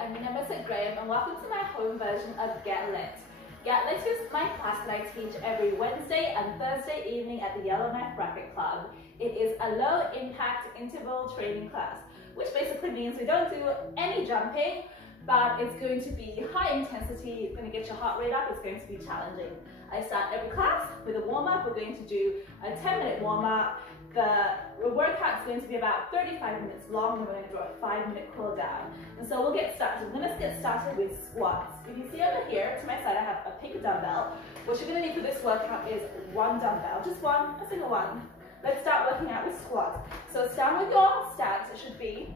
I'm Nemesis Graham and welcome to my home version of Get Lit. Get Lit is my class that I teach every Wednesday and Thursday evening at the Yellowknife Racket Club. It is a low impact interval training class, which basically means we don't do any jumping, but it's going to be high intensity, it's going to get your heart rate up, it's going to be challenging. I start every class with a warm-up. We're going to do a 10-minute warm-up. The workout's going to be about 35 minutes long, and we're going to do a 5-minute cool down. And so we'll get started. We're going to get started with squats. If you see over here, to my side, I have a pink dumbbell. What you're going to need for this workout is one dumbbell, just one, a single one. Let's start working out with squats. So stand with your stance. It should be,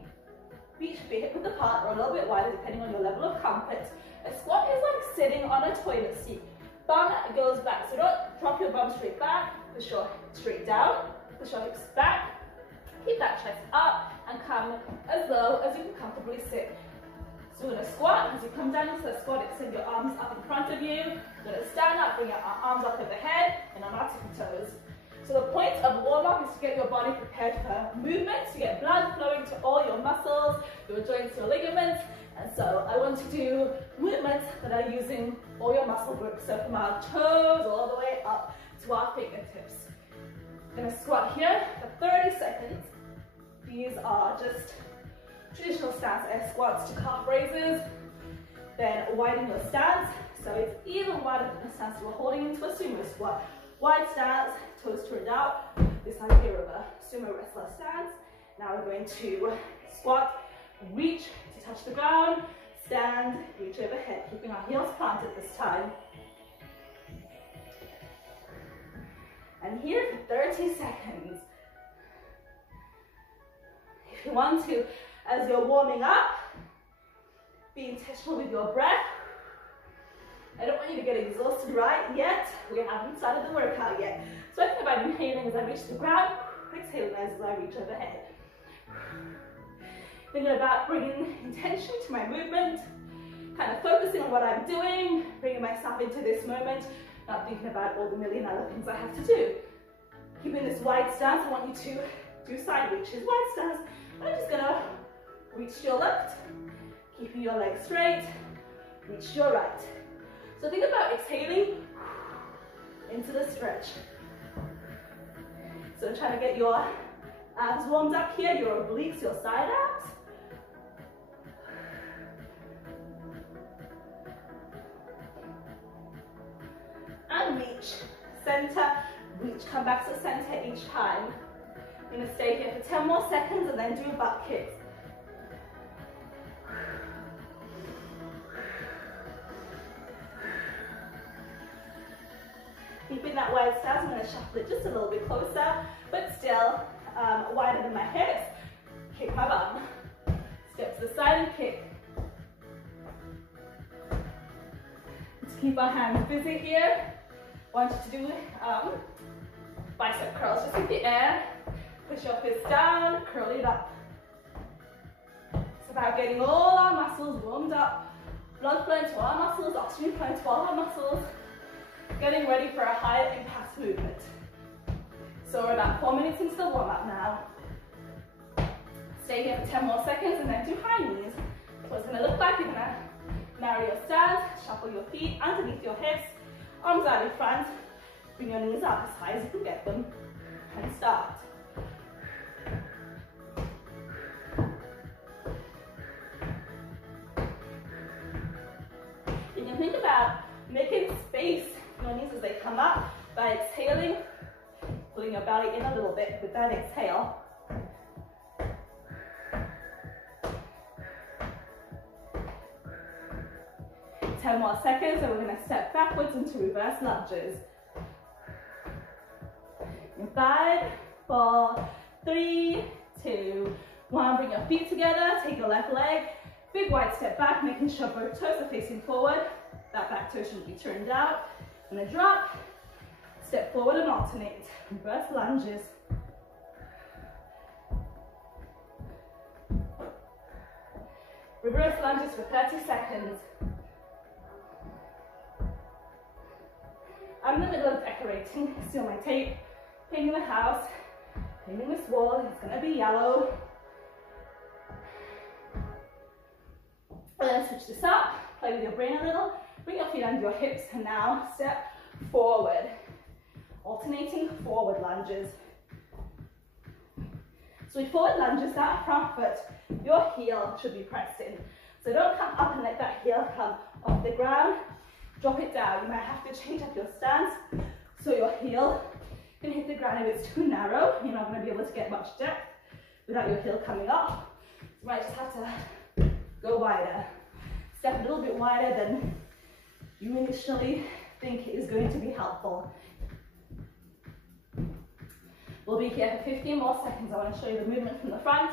feet should be hip width apart or a little bit wider depending on your level of comfort. A squat is like sitting on a toilet seat. Bum goes back, so don't drop your bum straight back, push your straight down, push your hips back, keep that chest up, and come as low as you can comfortably sit. So we're going to squat. As you come down into the squat, extend your arms up in front of you. You're going to stand up, bring your arms up overhead, and on our tippy toes. So the point of warm-up is to get your body prepared for movement, to get blood flowing to all your muscles, your joints, your ligaments. And so I want to do movements that are using all your muscle groups. So from our toes all the way up to our fingertips. I'm going to squat here for 30 seconds. These are just traditional stance air squats to calf raises. Then widen your stance. So it's even wider than the stance we're holding into a sumo squat. Wide stance, toes turned out. This idea of a sumo wrestler stance. Now we're going to squat, reach to touch the ground, stand, reach overhead, keeping our heels planted this time. And here for 30 seconds. If you want to, as you're warming up, be intentional with your breath. I don't want you to get exhausted right yet. We haven't started the workout yet. So I think about inhaling as I reach the ground, exhaling as I reach overhead. Thinking about bringing intention to my movement, kind of focusing on what I'm doing, bringing myself into this moment, not thinking about all the million other things I have to do. Keeping this wide stance, I want you to do side reaches, wide stance. I'm just gonna reach to your left, keeping your legs straight, reach to your right. So think about exhaling into the stretch. So try to get your abs warmed up here, your obliques, your side abs. And reach, center, reach, come back to center each time. I'm going to stay here for 10 more seconds and then do butt kicks. Keeping that wide stance, I'm going to shuffle it just a little bit closer, but still wider than my hips. Kick my bum. Step to the side and kick. To keep our hands busy here, I want you to do bicep curls just in the air. Push your fists down, curl it up. It's about getting all our muscles warmed up, blood flowing to our muscles, oxygen flowing to all our muscles, getting ready for a higher impact movement. So we're about 4 minutes into the warm-up now. Stay here for 10 more seconds and then do high knees. So it's going to look like you're going to narrow your stance, shuffle your feet underneath your hips, arms out in front, bring your knees up as high as you can get them, and start. You can think about making space for your knees as they come up by exhaling, pulling your belly in a little bit with that exhale. Ten more seconds and we're going to step backwards into reverse lunges. In 5, 4, 3, 2, 1. Bring your feet together, take your left leg, big wide step back, making sure both toes are facing forward. That back toe should be turned out. I'm going to drop, step forward and alternate. Reverse lunges. Reverse lunges for 30 seconds. I'm in the middle of decorating. See on my tape, painting the house, painting this wall. It's going to be yellow. Let's switch this up. Play with your brain a little. Bring your feet under your hips and now step forward. Alternating forward lunges. So with forward lunges, that front foot, your heel should be pressed in. So don't come up and let that heel come off the ground. Drop it down. You might have to change up your stance so your heel can hit the ground. If it's too narrow, you're not going to be able to get much depth without your heel coming up. So you might just have to go wider. Step a little bit wider than you initially think is going to be helpful. We'll be here for 15 more seconds. I want to show you the movement from the front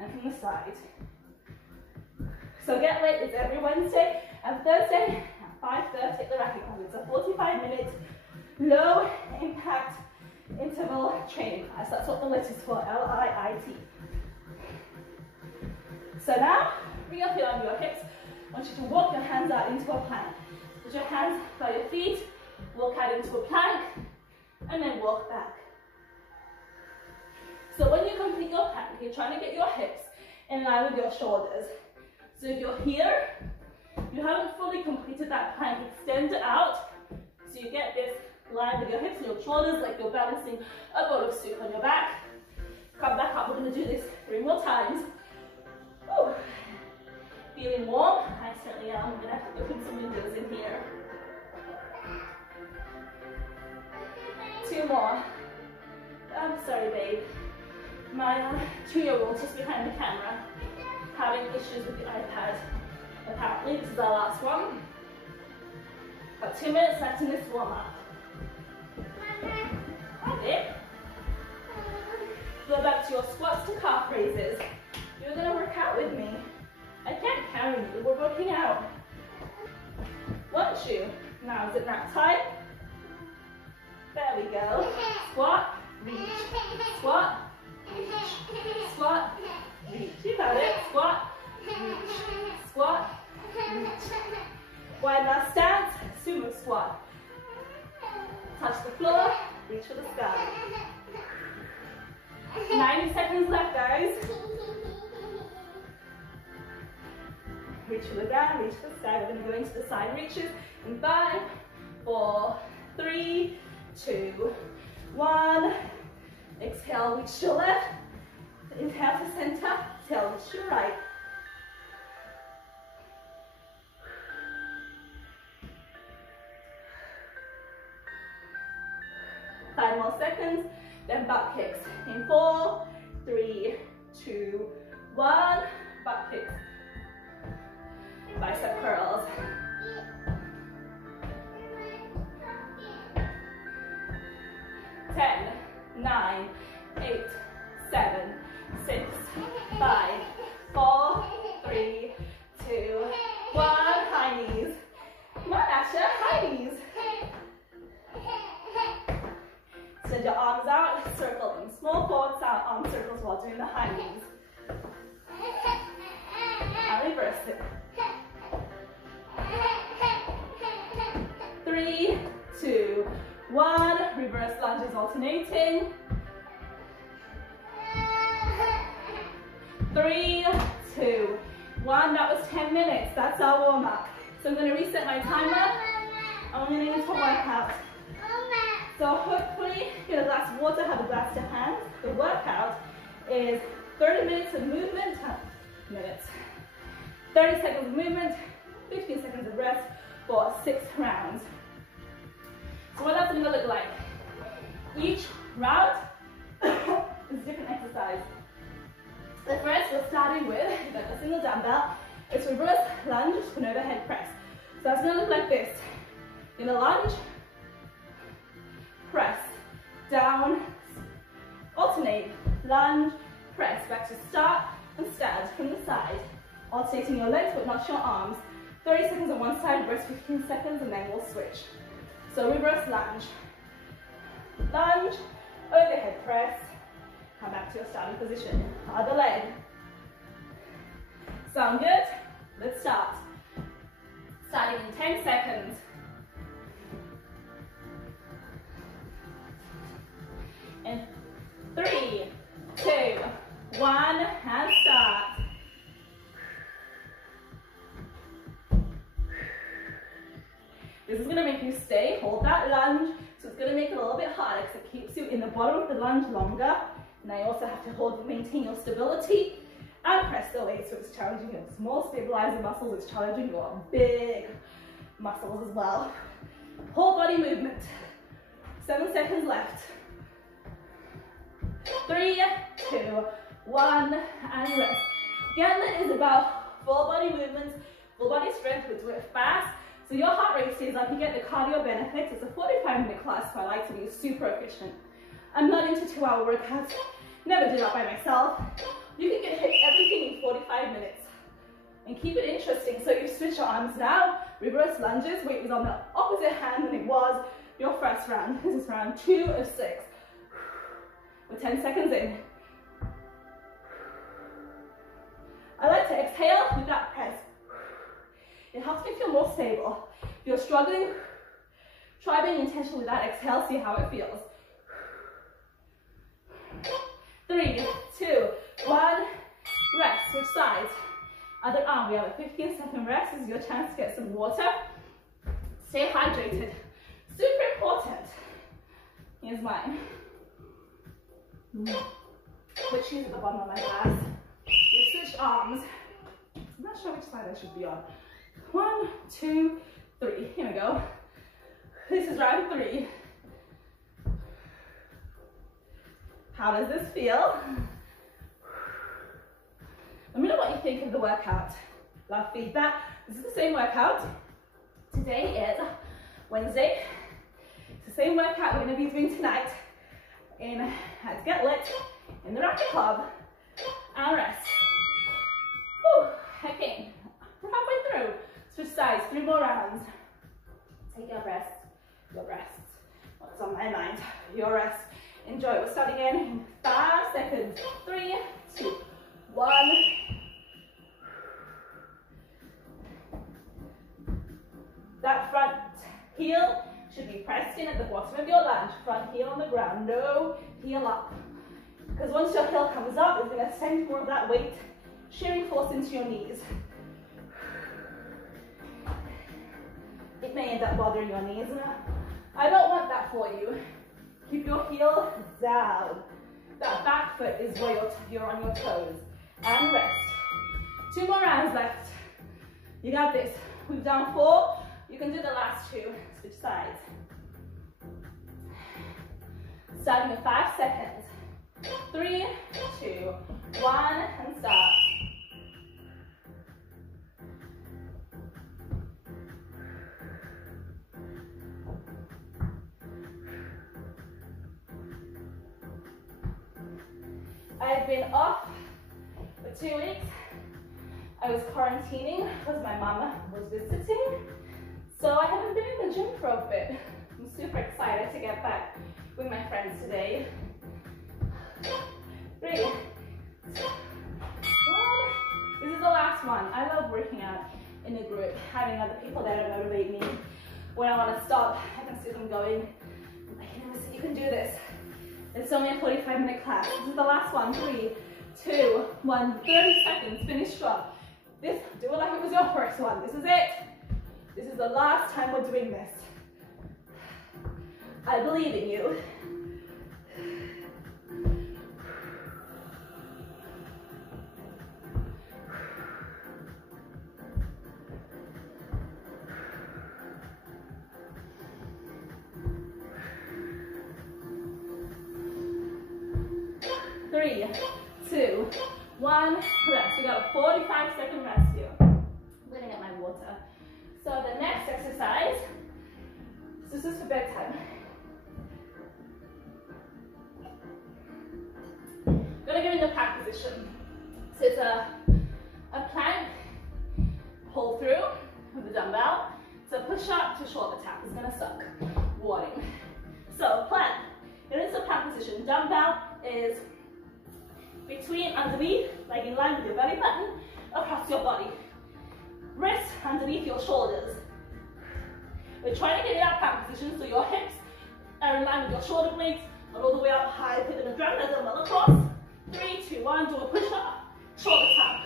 and from the side. So Get Lit is every Wednesday and Thursday at 5:30 at the Racket Club. It's a 45-minute low impact interval training class. That's what the lit is for, L-I-I-T. So now, bring your feet on your hips. I want you to walk your hands out into a plank. Put your hands by your feet, walk out into a plank, and then walk back. So when you complete your plank, you're trying to get your hips in line with your shoulders. So if you're here, you haven't fully completed that plank, extend out. So you get this line with your hips and your shoulders, like you're balancing a bowl of soup on your back. Come back up, we're gonna do this 3 more times. Woo. Feeling warm? I certainly am. I'm gonna have to open some windows in here. 2 more. I'm sorry, babe. My 2-year-old just behind the camera, having issues with the iPad. Apparently, this is our last one. Got 2 minutes left in this warm-up. Okay. Go back to your squats to calf raises. You're gonna work out with me. I can't carry you, we're working out. Want you? Now is it nap time? There we go. Squat, reach, squat, reach, squat, reach. You got it. Squat, reach, squat, reach. Wide last stance, sumo squat. Touch the floor, reach for the sky. 90 seconds left, guys. Reach for the ground, reach for the sky. We're going to go into the side reaches in 5, 4, 3, 2, 1. Exhale, reach to your left. Inhale to center, exhale, reach to your right. Five more seconds, then butt kicks. In 4, 3, 2, 1. Butt kicks. Bicep curls. 10, 9, 8, 7, 6, 5, 4, 3, 2, 1. High knees. Come on, Asha, high knees. Send your arms out, circle them. Small forward sound arm circles while doing the high knees. And reverse it. 3, 2, 1. Reverse lunges alternating. 3, 2, 1. That was 10 minutes. That's our warm up. So I'm going to reset my timer. I'm going to need to work out. So hopefully get a glass of water, have a glass to hand. The workout is 30 minutes of movement, 30 seconds of movement, 15 seconds of rest for 6 rounds. So what that's going to look like? Each round is a different exercise. The first we're starting with a single dumbbell. It's reverse lunge and overhead press. So that's going to look like this. In a lunge, press, down, alternate, lunge, press, back to start and stand from the side. Alternating your legs but not your arms. 30 seconds on one side, rest 15 seconds and then we'll switch. So reverse lunge, lunge, overhead press, come back to your starting position. Other leg. Sound good? Let's start. Starting in 10 seconds. In 3, 2, 1, and start. This is gonna make you stay, hold that lunge. So it's gonna make it a little bit harder because it keeps you in the bottom of the lunge longer. Now you also have to maintain your stability and press the weight. So it's challenging your small stabilizer muscles. It's challenging your big muscles as well. Whole body movement. 7 seconds left. 3, 2, 1, and rest. Gatlet is about full body movements, full body strength. We do it fast, so your heart rate stays up. You get the cardio benefits. It's a 45-minute class, so I like to be super efficient. I'm not into 2-hour workouts. Never do that by myself. You can get hit everything in 45 minutes. And keep it interesting. So you switch your arms now, reverse lunges. Weight is on the opposite hand than it was your first round. This is round 2 of 6. We're 10 seconds in. I like to exhale with that press. It helps me feel more stable. If you're struggling, try being intentional with that exhale, see how it feels. 3, 2, 1, rest, switch sides. Other arm, we have a 15-second rest. This is your chance to get some water. Stay hydrated. Super important. Here's mine. Put shoes at the bottom of my glass. You switch arms. I'm not sure which side I should be on. 1, 2, 3. Here we go. This is round 3. How does this feel? Let me know what you think of the workout. Love feedback. This is the same workout. Today is Wednesday. It's the same workout we're going to be doing tonight at Get Lit in the Racket Club. And rest. Whew, okay, we're halfway through. Switch sides, 3 more rounds. Take your rest, What's on my mind? Your rest. Enjoy. We're starting in 5 seconds. 3, 2, 1. That front heel should be pressed in at the bottom of your lunge. Front heel on the ground, no heel up. Because once your heel comes up, it's going to send more of that weight, shearing force into your knees. It may end up bothering your knees. I don't want that for you. Keep your heel down. That back foot is where you're on your toes. And rest. 2 more rounds left. You got this. We've done 4. You can do the last 2. Switch sides. Starting with 5 seconds. 3, 2, 1, and start. I've been off for 2 weeks. I was quarantining because my mama was visiting. So I haven't been in the gym for a bit. I'm super excited to get back with my friends today. 3, 2, 1. This is the last one. I love working out in a group, having other people there to motivate me. When I want to stop, I can see them going, you can do this. It's only a 45-minute class. This is the last one. 3, 2, 1. 30 seconds. Finish strong. Do it like it was your first one. This is it. This is the last time we're doing this. I believe in you. Three, 2, 1, rest. We got a 45-second rest here. I'm gonna get my water. So the next exercise, this is for bedtime. Gonna get in the plank position. So it's a plank, pull through with the dumbbell. So push up to shoulder tap. It's gonna suck. Warning. So plank. Get into plank position. Dumbbell is between, underneath, like in line with your belly button, across your body. Wrist underneath your shoulders. We're trying to get in that plank position so your hips are in line with your shoulder blades and all the way up high. We're going to drag that dumbbell across. 3, 2, 1, do a push up, shoulder tap,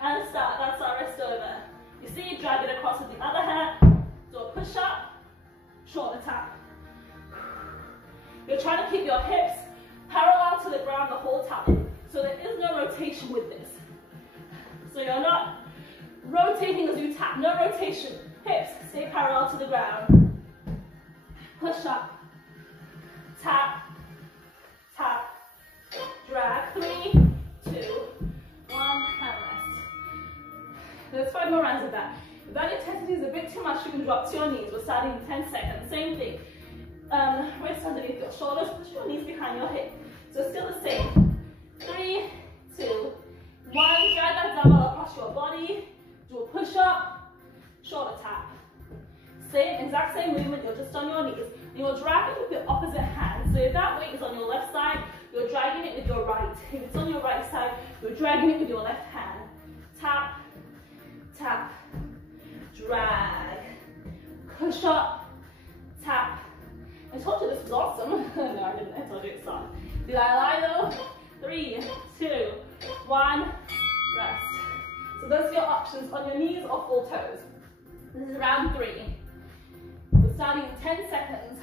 and start. That's our wrist over. You see, drag it across with the other hand, do a push up, trying to keep your hips parallel to the ground the whole time. So there is no rotation with this. So you're not rotating as you tap, no rotation. Hips stay parallel to the ground. Push up, tap, tap, drag, 3, 2, 1, and rest. There's 5 more rounds of that. If that intensity is a bit too much, you can drop to your knees. We're starting in 10 seconds. Same thing. Wrists underneath your shoulders, push your knees behind your hip. So still the same. 3, 2, 1. Drag that dumbbell across your body. Do a push up, shoulder tap. Exact same movement, you're just on your knees. And you're dragging with your opposite hand. So if that weight is on your left side, you're dragging it with your right. If it's on your right side, you're dragging it with your left hand. Tap, tap, drag, push up, tap. I told you this was awesome. No, I didn't. I told you it's not. Did I lie though? 3, 2, 1, rest. So those are your options, on your knees or full toes. This is round 3. We're starting in 10 seconds.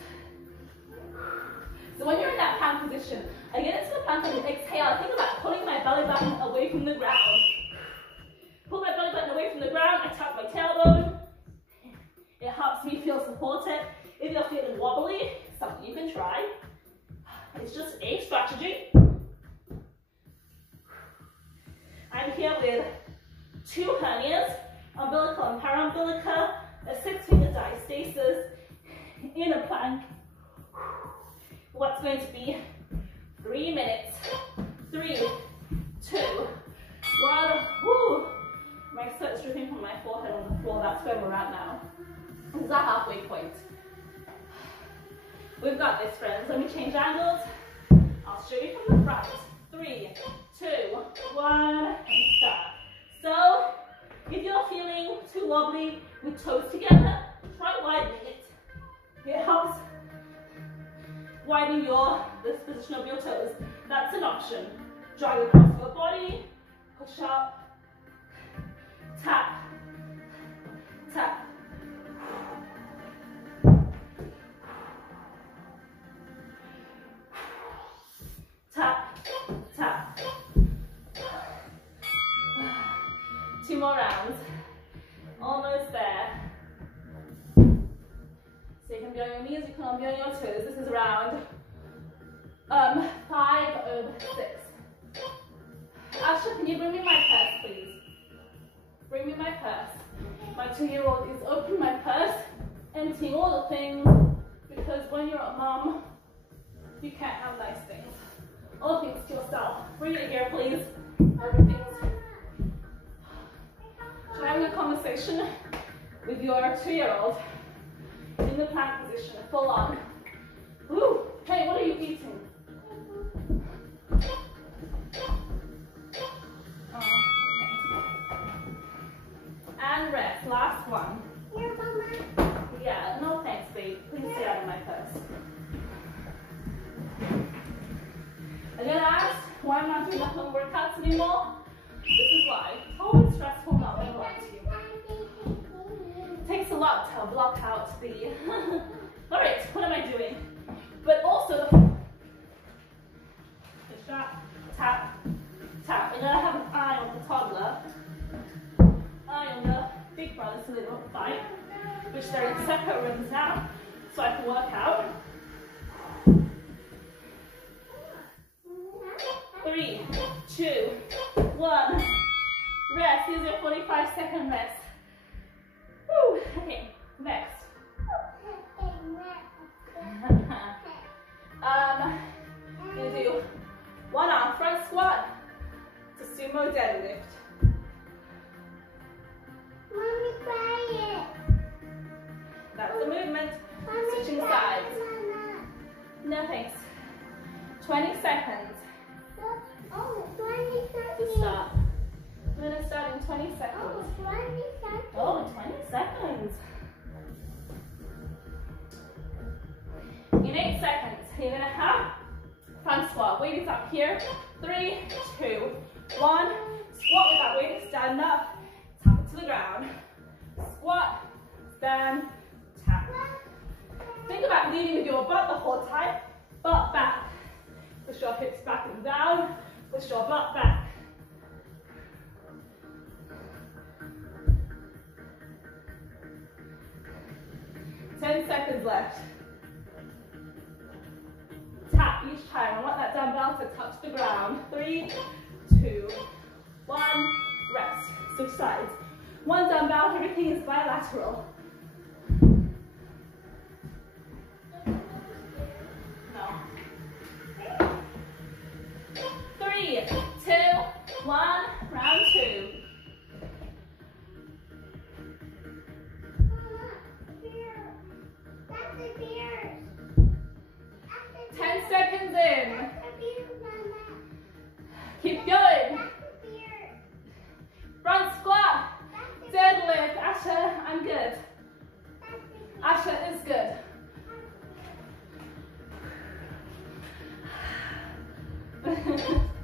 So when you're in that plank position, I get into the plank and exhale. I think about pulling my belly button away from the ground. Pull my belly button away from the ground, I tap my tailbone. It helps me feel supported. If you're feeling wobbly, something you can try. It's just a strategy. I'm here with 2 hernias, umbilical and paraumbilical, a 6-finger diastasis in a plank. What's going to be 3 minutes. 3, 2, 1. Woo. My sweat is dripping from my forehead on the floor. That's where we're at now. This is our halfway point. We've got this, friends. Let me change angles. I'll show you from the front. 3, 2, 1, and start. So, if you're feeling too wobbly with toes together, try widening it. It helps widen the position of your toes. That's an option. Drag across your body, push up, tap, tap. Tap, tap. 2 more rounds. Almost there. So you can be on your knees, you can be on your toes. This is round 5 of 6. Asha, can you bring me my purse, please? Bring me my purse. My 2-year-old is opening my purse, emptying all the things, because when you're a mom, you can't have nice things. All things to yourself. Bring it here, please. Everything's... You're having a conversation with your 2-year-old in the plank position, full on. Ooh, hey, what are you eating? Oh, okay. And rest, last one. Yeah, no thanks, babe. Please stay out of my purse. And you're asked why I'm not doing the home workouts anymore? This is why. It's always stressful not being able to. It takes a lot to block out the... Alright, what am I doing? But also, push up, tap, tap. And then I have an eye on the toddler, eye on the big brother so they don't fight, which they're in separate rooms now, so I can work out. 3, 2, 1. Rest. Here's your 45-second rest. Woo. Okay, next. You do 1 arm front squat to sumo deadlift. Mommy, quiet. That's the movement. Mommy, Switching quiet, sides. Mama. No thanks. 20 seconds Oh, 20 to seconds. start. We're going to start in 20 seconds. Oh, 20 seconds. Oh, 20 seconds. In 8 seconds, you're going to have front squat. Weight is up here. 3, 2, 1. Squat with that weight. Stand up. Tap it to the ground. Squat. Stand. Tap. Think about leading with your butt the whole time. butt back. Push your hips back and down. Push your butt back. Ten seconds left. Tap each time. I want that dumbbell to touch the ground. 3, 2, 1. Rest. Switch sides. One dumbbell. Everything is bilateral. No. 3, 2, 1. Round 2. That's the beers. 10 seconds in. That's the beers, Mama. Keep going. That's the beers. Front squat. That's the Deadlift. Asha, I'm good. That's the Asha is good.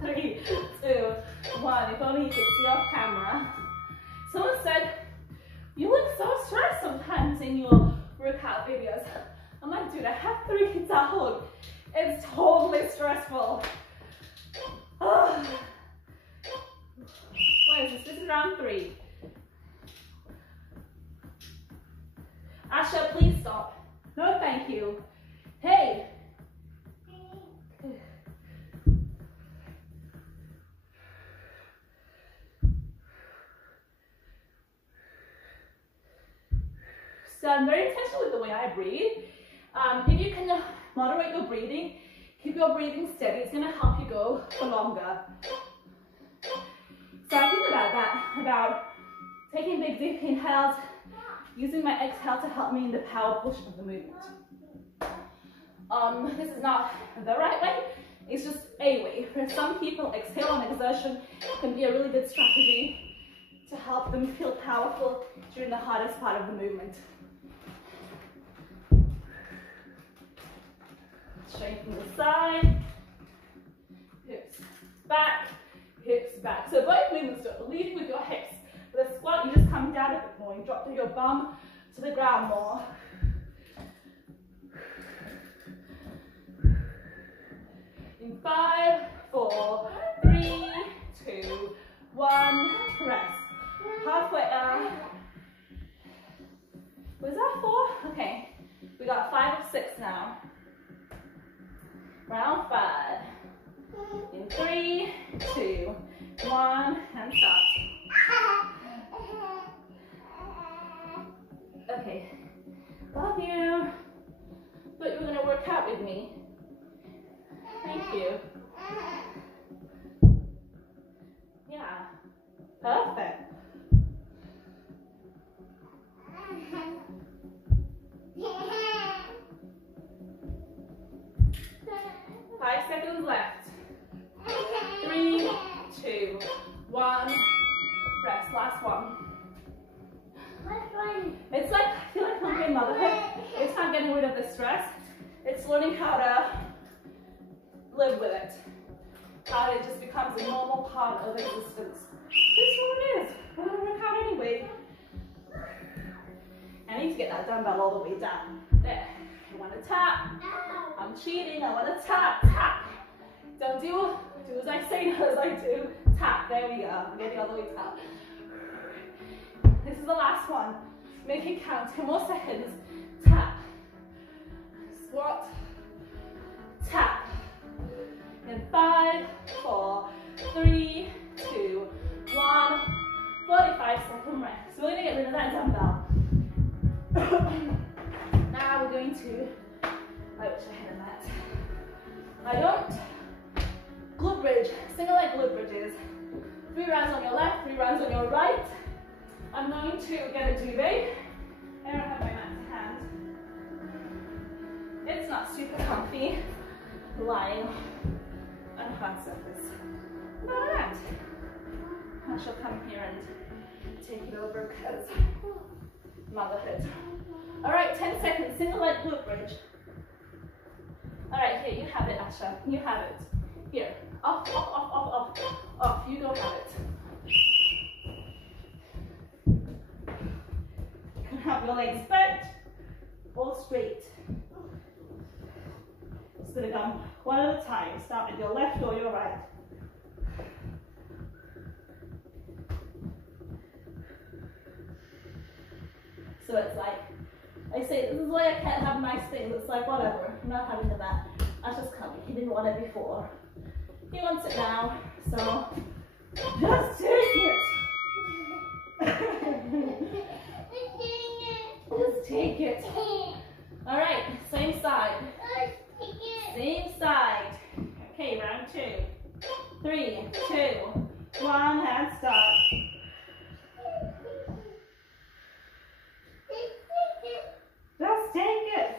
3, 2, 1. If only you could see off camera. Someone said, you look so stressed sometimes in your workout videos. I'm like, dude, I have 3 kids at home. It's totally stressful. What is this? This is round 3. Asha, please stop. No, thank you. Hey. So I'm very intentional with the way I breathe. If you can moderate your breathing, keep your breathing steady, it's gonna help you go for longer. So I think about that, about taking big deep inhales, using my exhale to help me in the power push of the movement. This is not the right way, it's just a way. For some people, exhale on exertion can be a really good strategy to help them feel powerful during the hardest part of the movement. Straight from the side, hips back, hips back. So both movements, don't lead with your hips. For the squat, you just come down a bit more. You drop your bum to the ground more. In 5, 4, 3, 2, 1, rest. Halfway up. Was that 4? Okay. We got 5 of 6 now. Round 5. In 3, 2, 1, and stop. Okay. Love you. But you're gonna work out with me. Thank you. Yeah. Perfect. 5 seconds left. 3, 2, 1. Rest. Last one. It's like, I feel like I'm in motherhood. It's not getting rid of the stress. It's learning how to live with it. How it just becomes a normal part of existence. This is what it is. We're gonna work out anyway. I need to get that dumbbell all the way down. There. I want to tap. I'm cheating. I want to tap. Tap. Don't do as I say, not as I do. Tap. There we go. I'm getting all the way tap. This is the last one. Make it count. 10 more seconds. Tap. Squat. Tap. In 5, 4, 3, 2, 1. 45-second rest. So we're going to get rid of that dumbbell. Now we're going to, I wish I had a mat. I don't. Glute bridge, single leg glute bridges. 3 rounds on your left, 3 rounds on your right. I'm going to get a duvet. I don't have my mat to hand. It's not super comfy lying on a hard surface. Alright. I shall come here and take it over because motherhood. Alright, 10 seconds, single leg glute bridge. Alright, here, you have it, Asha. You have it. Here, off, off, off, off, off, off. You don't have it. You can have your legs bent or straight. gonna come one at a time. Start with your left or your right. So it's like, I say, this is why I can't have nice things. It's like, whatever, I'm not having that. That's just coming. He didn't want it before. He wants it now. So, just take it. Just take it. All right, same side. Same side. Okay, round 2. 3, 2, 1, and start. Just take it.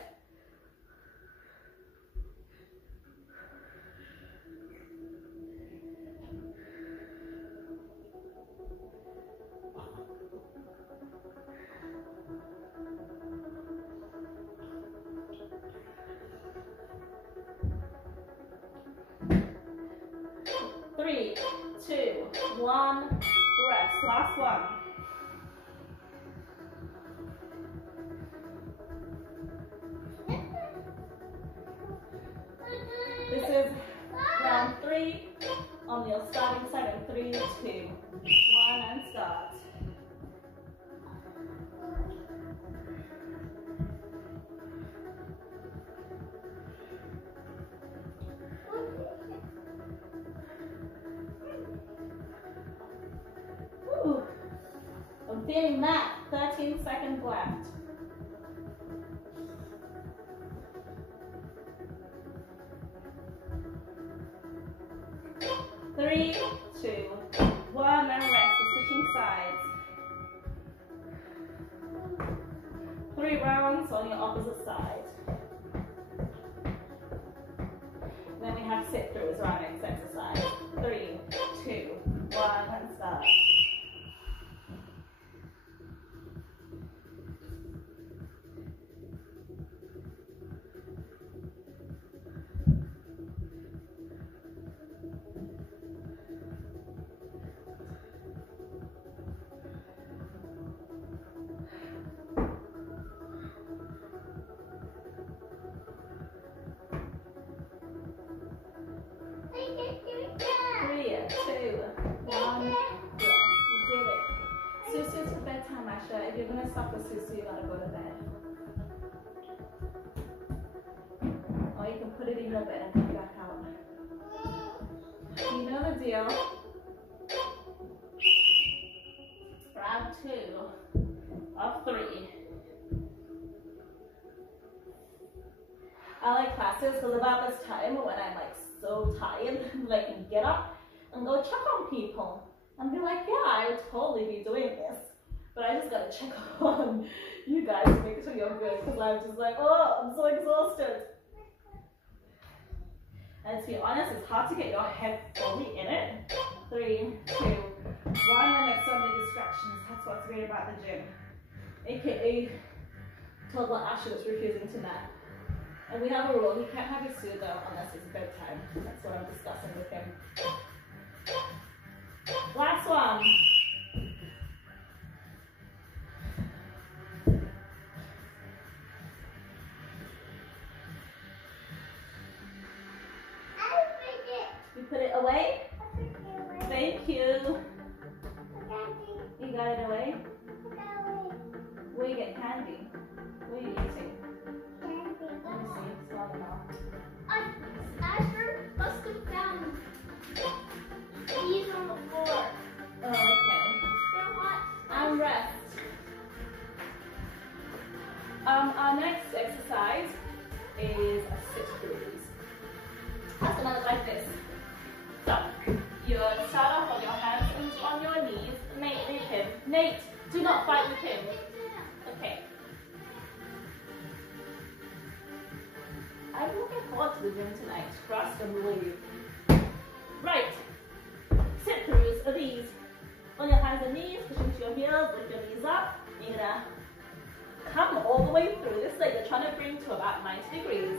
Three, 2, 1, rest. Last one. This is round 3 on your starting side of 3, 2, 1, and start. Ooh. I'm feeling that. 13 seconds left. 3, 2, 1, and rest. We're switching sides. 3 rounds on your opposite side. Then we have sit throughs around next exercise. 3, 2, 1, and start. If you're going to stop the susu, you gotta go to bed. Or you can put it in your bed and come back out. You know the deal. Round 2 of 3. I like classes because about this time when I'm like so tired, I can get up and go check on people and be like, yeah, I would totally be doing this. But I just gotta check on you guys to make sure you're good because I'm just like, oh, I'm so exhausted. And to be honest, it's hard to get your head fully in it. 3, 2, 1, and there's so many distractions. That's what's great about the gym. AKA, toddler Asher is refusing to nap. And we have a rule, he can't have his food though unless it's bedtime. That's what I'm discussing with him. Last one. You put it away? Thank you. You got it away? Where you get candy? What are you eating? Let me see. Small enough. Asher must have found these on the floor. Oh, okay. And rest. Our next exercise is a sit cruise. That's gonna look like this. So, you start off on your hands and on your knees. Nate, leave him. Nate, do not fight with him. Okay. I'm looking forward to the gym tonight. Trust and believe. Right. Sit throughs are these. On your hands and knees, push into your heels, lift your knees up. You're gonna come all the way through this leg. You're trying to bring to about 90 degrees.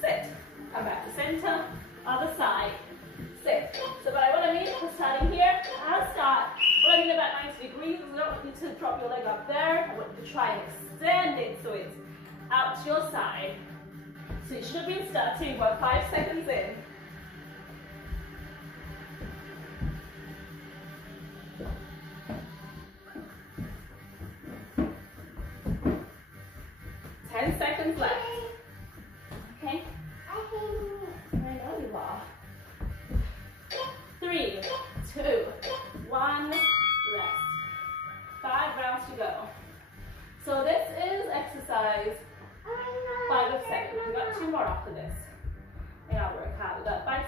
Sit. Come back to center. Other side. Sit. So what I mean for starting here, I'll start. What I mean about 90 degrees is I don't want you to drop your leg up there. I want you to try and extend it so it's out to your side. So it should have been starting about 5 seconds in. Seconds left. Okay? I know you are. 3, 2, 1, rest. 5 rounds to go. So this is exercise 5 of 7. We've got 2 more after this in our workout. We've got 5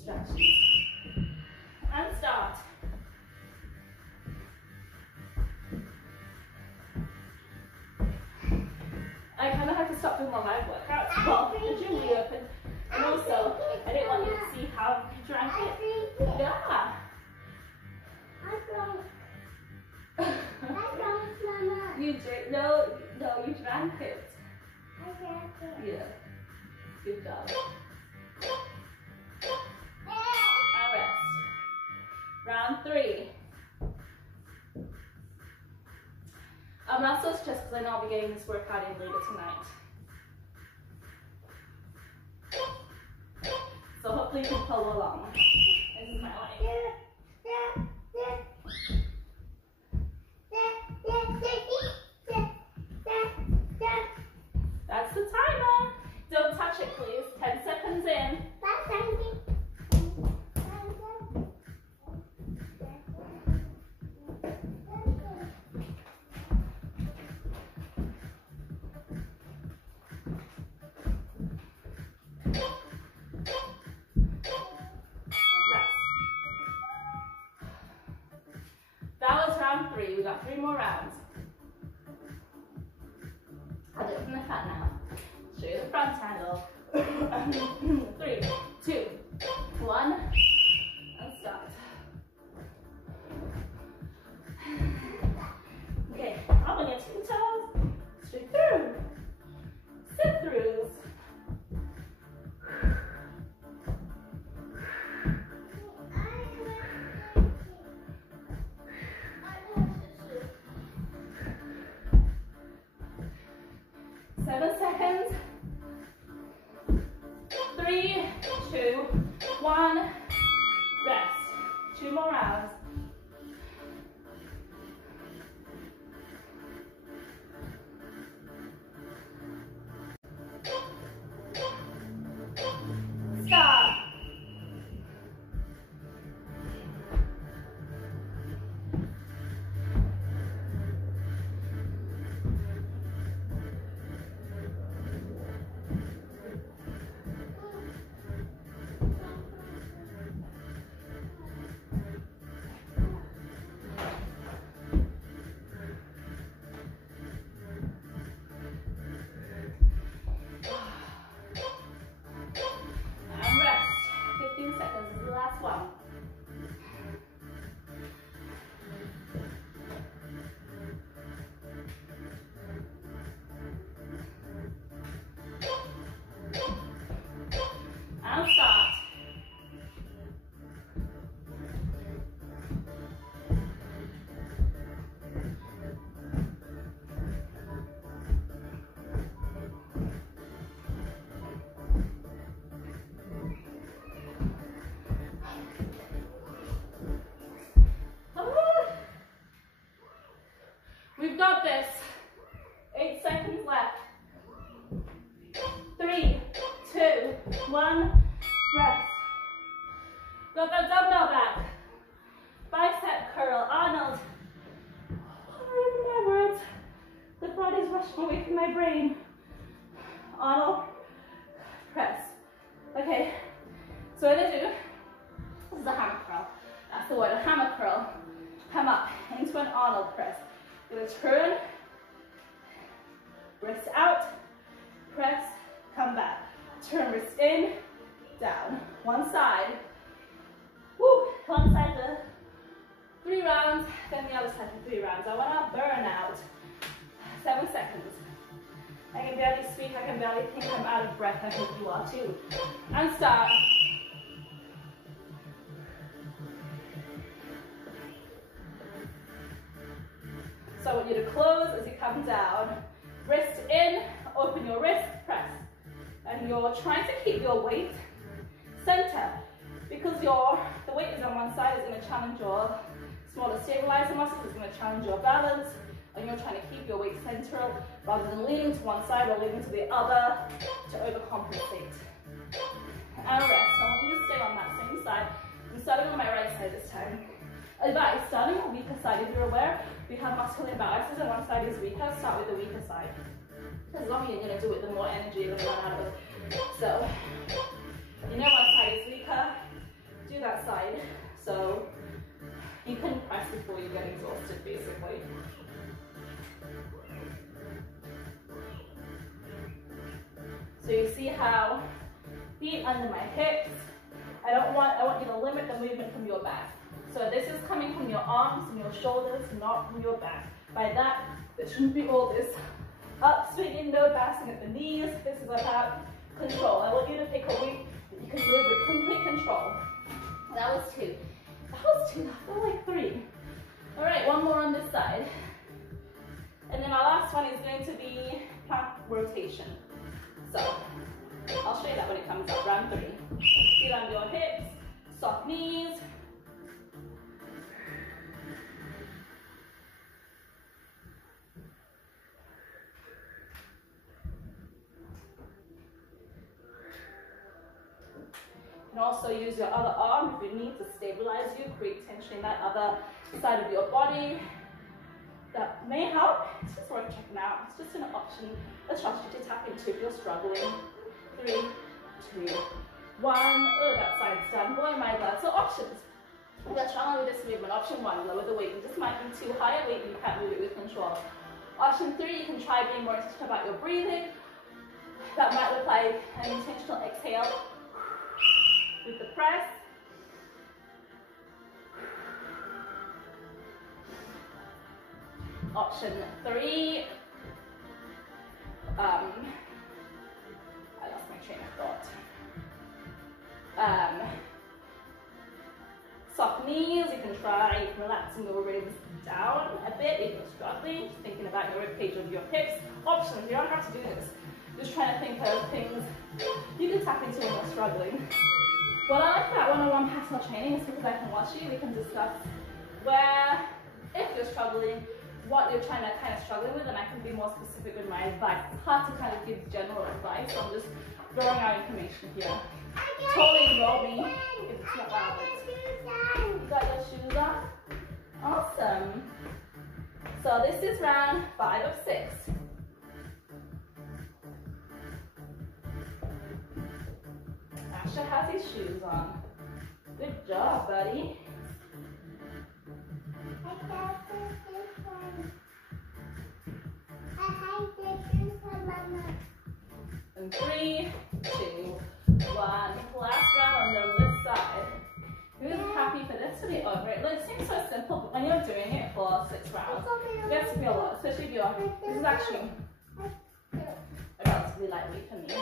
stretches. And start. I kind of had to stop doing my live workouts while the gym reopened. And also, I didn't want you to see how you drank it. Yeah. You drink? No, you drank it. Yeah. Good job. And rest. Round 3. I'm not so stressed because I know I'll be getting this workout in later tonight. So hopefully you can follow along. This is my life. That's the timer. Don't touch it, please. 10 seconds in. 3. We got 3 more rounds. I'll do it from the front now. Show you the front handle. 3, 2, 1, and start. Okay, up on your 2 toes, straight through, sit throughs. Seconds. 3, 2, 1, rest. 2 more rounds. Stop. We've got this. 8 seconds left. 3, 2, 1, rest. Got that dumbbell back. Bicep curl, Arnold. I remember it. The Friday's rushing away from my brain. Arnold, press. Okay, so what I do, this is a hammer curl. That's the word, a hammer curl. Come up into an Arnold press. Gonna turn, wrist out, press, come back. Turn wrist in, down. One side. Woo, one side for 3 rounds, then the other side for 3 rounds. I wanna burn out. 7 seconds. I can barely speak, I can barely think, I'm out of breath. I hope you are too. And start. So I want you to close as you come down. Wrist in, open your wrist, press. And you're trying to keep your weight center because the weight is on one side, is going to challenge your smaller stabilizer muscles, it's going to challenge your balance, and you're trying to keep your weight central rather than leaning to one side or leaning to the other to overcompensate. And rest. So I want you to stay on that same side. I'm starting on my right side this time. Advice, starting on the weaker side. If you're aware, we have muscular imbalances and one side is weaker, start with the weaker side. As long as you're going to do it, the more energy you're going to run out of. So, you know one side is weaker, do that side. So, you can press before you get exhausted, basically. So you see how feet under my hips. I want you to limit the movement from your back. So this is coming from your arms and your shoulders, not from your back. By that, there shouldn't be all this upswinging, no bouncing at the knees. This is about control. I want you to pick a weight that you can move with complete control. That was 2. That was 2, I feel like 3. All right, one more on this side. And then our last one is going to be plank rotation. So, I'll show you that when it comes up, round 3. Feet under your hips, soft knees. You can also use your other arm if you need to stabilize you, create tension in that other side of your body. That may help. It's just worth checking out. It's just an option, a strategy to tap into if you're struggling. 3, 2, 1. Oh, that side's done. Boy, my God. So options. If you're struggling with this movement, option 1, lower the weight. You just might be too high a weight and you can't move it with control. Option 3, you can try being more intentional about your breathing. That might look like an intentional exhale with the press. Option 3, I lost my train of thought. Soft knees, you can try relaxing your ribs down a bit if you're struggling, just thinking about your rib cage of your hips. Options, you don't have to do this. Just trying to think of things you can tap into when you're struggling. Well, I like that one-on-one personal training is because I can watch you, we can discuss where, if you're struggling, what you're trying to kind of struggle with, and I can be more specific with my advice. It's hard to kind of give general advice, so I'm just throwing out information here. Totally ignore me if it's not relevant. You got your shoes on? Awesome. So this is round 5 of 6. Asha has his shoes on. Good job, buddy. And 3, 2, 1. Last round on the left side. Who's happy for this to be over? It seems so simple, but when you're doing it for 6 rounds, it gets to be a lot, especially if you're, this is actually a relatively light weight for me.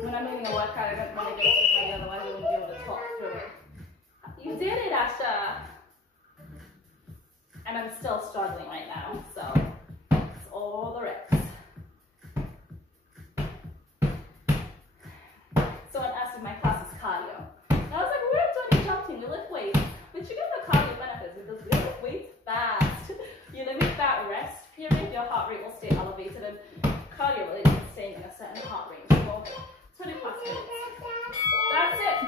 When I'm doing a workout, I don't want to go too high, otherwise I wouldn't be able to talk through it. You did it, Asha! And I'm still struggling right now, so it's all the reps. Someone asked if my class is cardio. And I was like, we're doing jumping, we lift weights. But you get the cardio benefits because we lift weights fast. You limit that rest period, your heart rate will stay elevated, and cardio really is staying in a certain heart range for 20 plus minutes. That's it.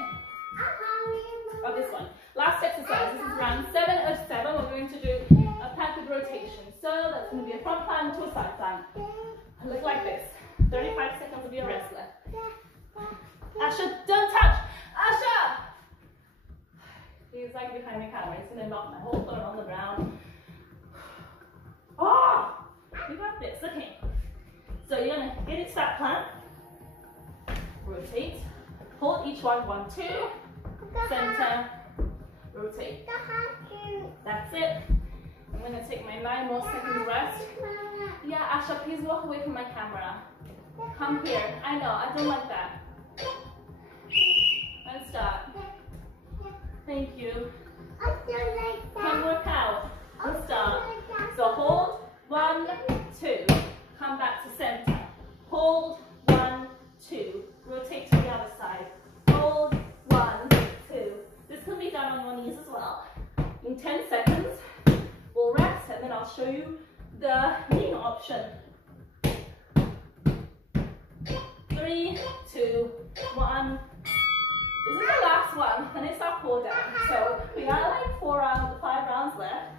Of this one. Last exercise. This is round 7 of 7. We're going to do a plank with rotation. So that's going to be a front plank to a side plank. Look like this. 35 seconds of your rest left. Asha, don't touch! Asha! He's like behind the camera. He's going to knock my whole foot on the ground. Oh! You got this. Okay. So you're going to get it to that plank. Rotate. Hold each one. 1, 2. Center. Rotate. That's it. I'm going to take my 9 more seconds rest. Yeah, Asha, please walk away from my camera. Come here. I know, I don't like that. Let's start. Thank you. Can work out. Let's start. So hold. 1, 2. In 10 seconds, we'll rest and then I'll show you the knee option. 3, 2, 1. This is the last one, and it's our cool down. So we got like 5 rounds left.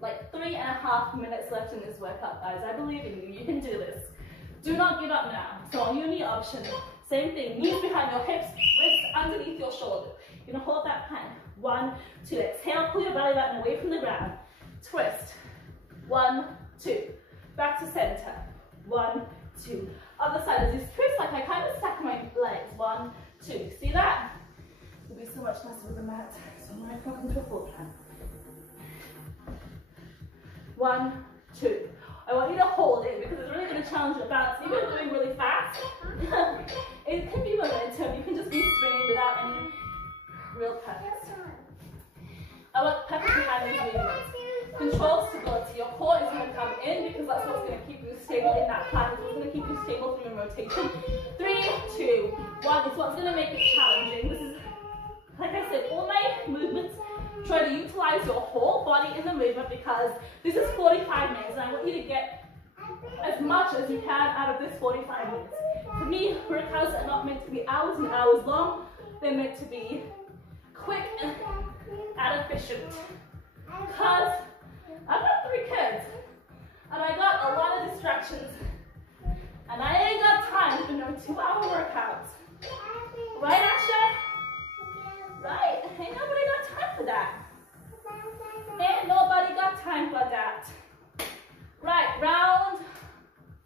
Like 3.5 minutes left in this workout, guys. I believe in you. You can do this. Do not give up now. So on your knee option, same thing. Knees behind your hips, wrists underneath your shoulder. You're gonna hold that plank. 1, 2. Exhale, pull your belly button away from the ground. Twist. 1, 2. Back to center. 1, 2. Other side. As you twist, like I kind of stack my legs. 1, 2. See that? It'll be so much nicer with the mat. So I'm going to come into a full plank. 1, 2. I want you to hold it because it's really going to challenge your balance. If you're doing really fast, it can be momentum. You can just be spinning without any real purpose. I want purpose behind these movements. Control stability. Your core is going to come in because that's what's going to keep you stable in that plank. It's what's going to keep you stable through your rotation. 3, 2, 1. It's what's going to make it challenging. This is, like I said, all my movements try to utilize your whole body in the movement because this is 45 minutes and I want you to get as much as you can out of this 45 minutes. For me, workouts are not meant to be hours and hours long. They're meant to be quick and efficient. Because I've got 3 kids and I got a lot of distractions and I ain't got time for no 2-hour workouts. Right, Asha? Right, ain't nobody got time for that. Ain't nobody got time for that. Right, round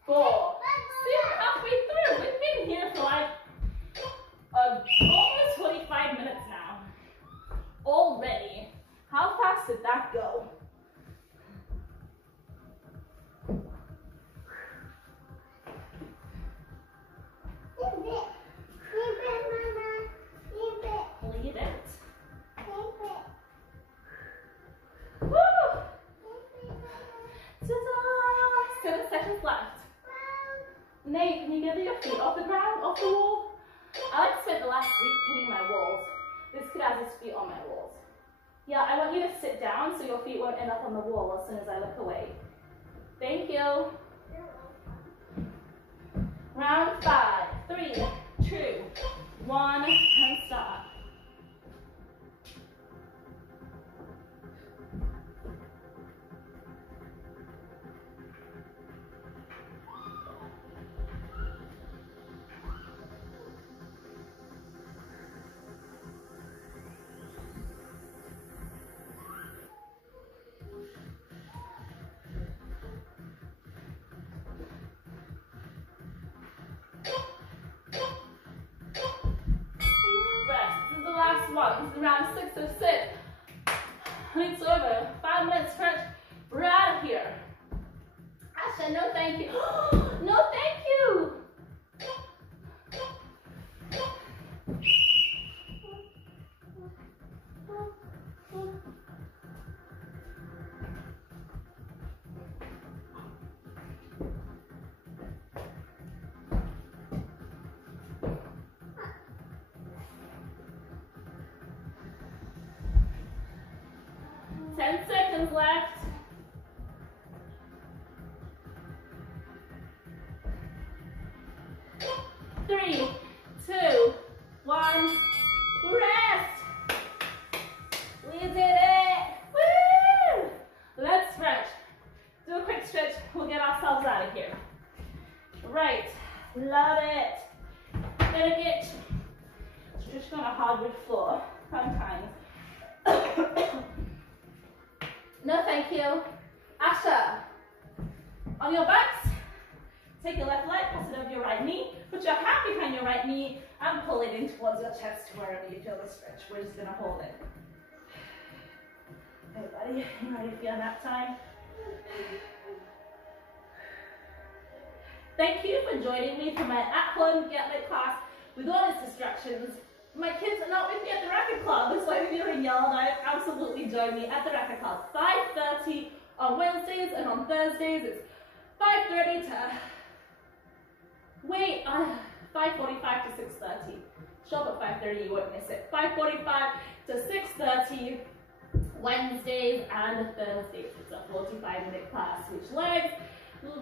4. See, we're halfway through. We've been here for like almost 25 minutes now. Already. How fast did that go? Leave it. Woo! Ta-da! 7 seconds left. Nate, can you get your feet off the ground, off the wall? I like spent the last week painting my walls. This kid has his feet on my walls. Yeah, I want you to sit down so your feet won't end up on the wall as soon as I look away. Thank you. Round 5, 3, 2, 1, and stop. This is round 6 of sit. It's over. 5 minutes stretch. We're out of here. Asha, no thank you. No thank you. Left. Three, 2, 1. Rest. We did it. Woo! Let's stretch. Do a quick stretch. We'll get ourselves out of here. Right. Love it. Gonna get stretching on a hardwood floor sometimes. No, thank you. Asha, on your backs, take your left leg, pass it over your right knee, put your hand behind your right knee, and pull it in towards your chest wherever you feel the stretch. We're just gonna hold it. Hey, buddy, you ready for your nap time? Thank you for joining me for my at-home Get Lit class with all its distractions. My kids are not with me at the Racket Club, so if you're in Yellowknife, absolutely join me at the Racket Club. 5:30 on Wednesdays, and on Thursdays it's 5:30 to 5:45 to 6:30. Show up at 5:30, you won't miss it. 5:45 to 6:30 Wednesdays and Thursdays. It's a 45-minute class. Switch legs.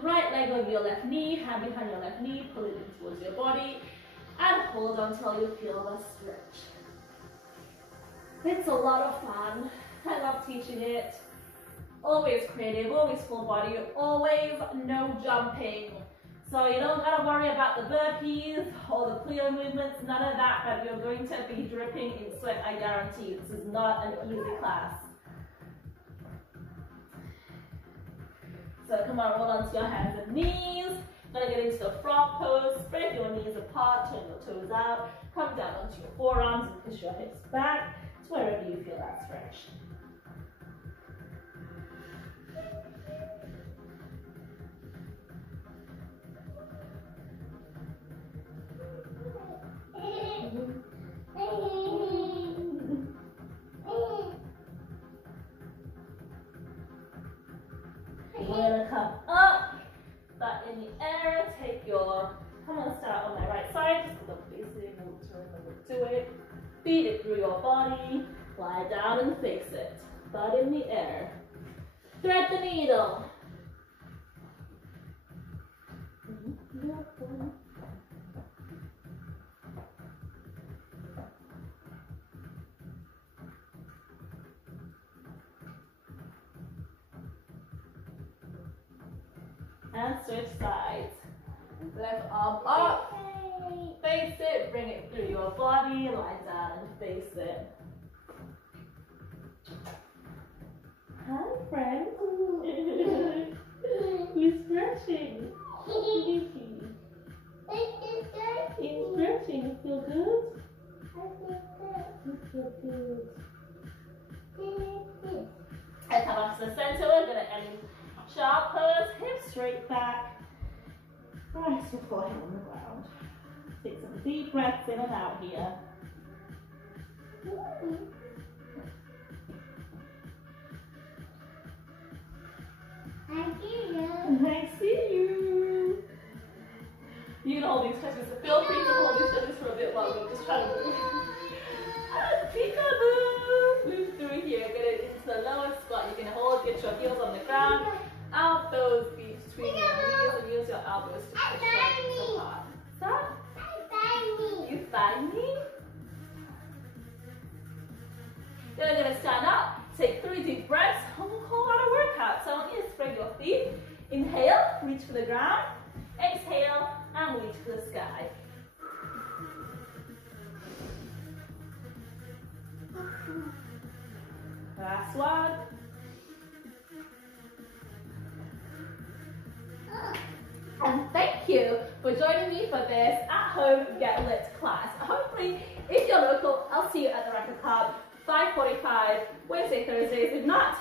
Right leg over your left knee, hand behind your left knee, pull it in towards your body, and hold on until you feel the stretch. It's a lot of fun. I love teaching it. Always creative, always full body, always no jumping. So you don't gotta worry about the burpees or the plyo movements, none of that, but you're going to be dripping in sweat, I guarantee. This is not an easy class. So come on, roll onto your hands and knees. Gonna get into the frog pose. Spread your knees apart, turn your toes out. Come down onto your forearms and push your hips back to wherever you feel that stretch. We're gonna come up, but in the air, take your, I'm gonna start on my right side, just a little basic, we'll do it. Feed it through your body, lie down and face it, butt in the air. Thread the needle. And switch sides. Left arm up, face it, bring it through your body, lie down and face it. Hi friend. You're stretching. You're stretching. You feel good? You feel good. And come up to the center. We're going to end sharp pose, hips straight back. Rest your forehead on the ground. Take some deep breaths in and out here. I see you. You can hold these stretches. Feel free to hold these stretches for a bit longer. Just try to move. Peekaboo. Move through here. Get it into the lowest spot. You can hold, get your heels on the ground. Out those feet between your knees and use your elbows to push your knees apart. Stop. You find me? Then we're going to stand up. Take 3 deep breaths. And we'll call out a workout. So I want you to spread your feet. Inhale, reach for the ground. Exhale, and reach for the sky. Last one. And thank you for joining me for this at-home Get Lit class. Hopefully, if you're local, I'll see you at the Racket Club, 5:45, Wednesday, Thursdays. If not,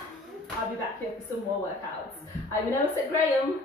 I'll be back here for some more workouts. I'm Inosa Graham.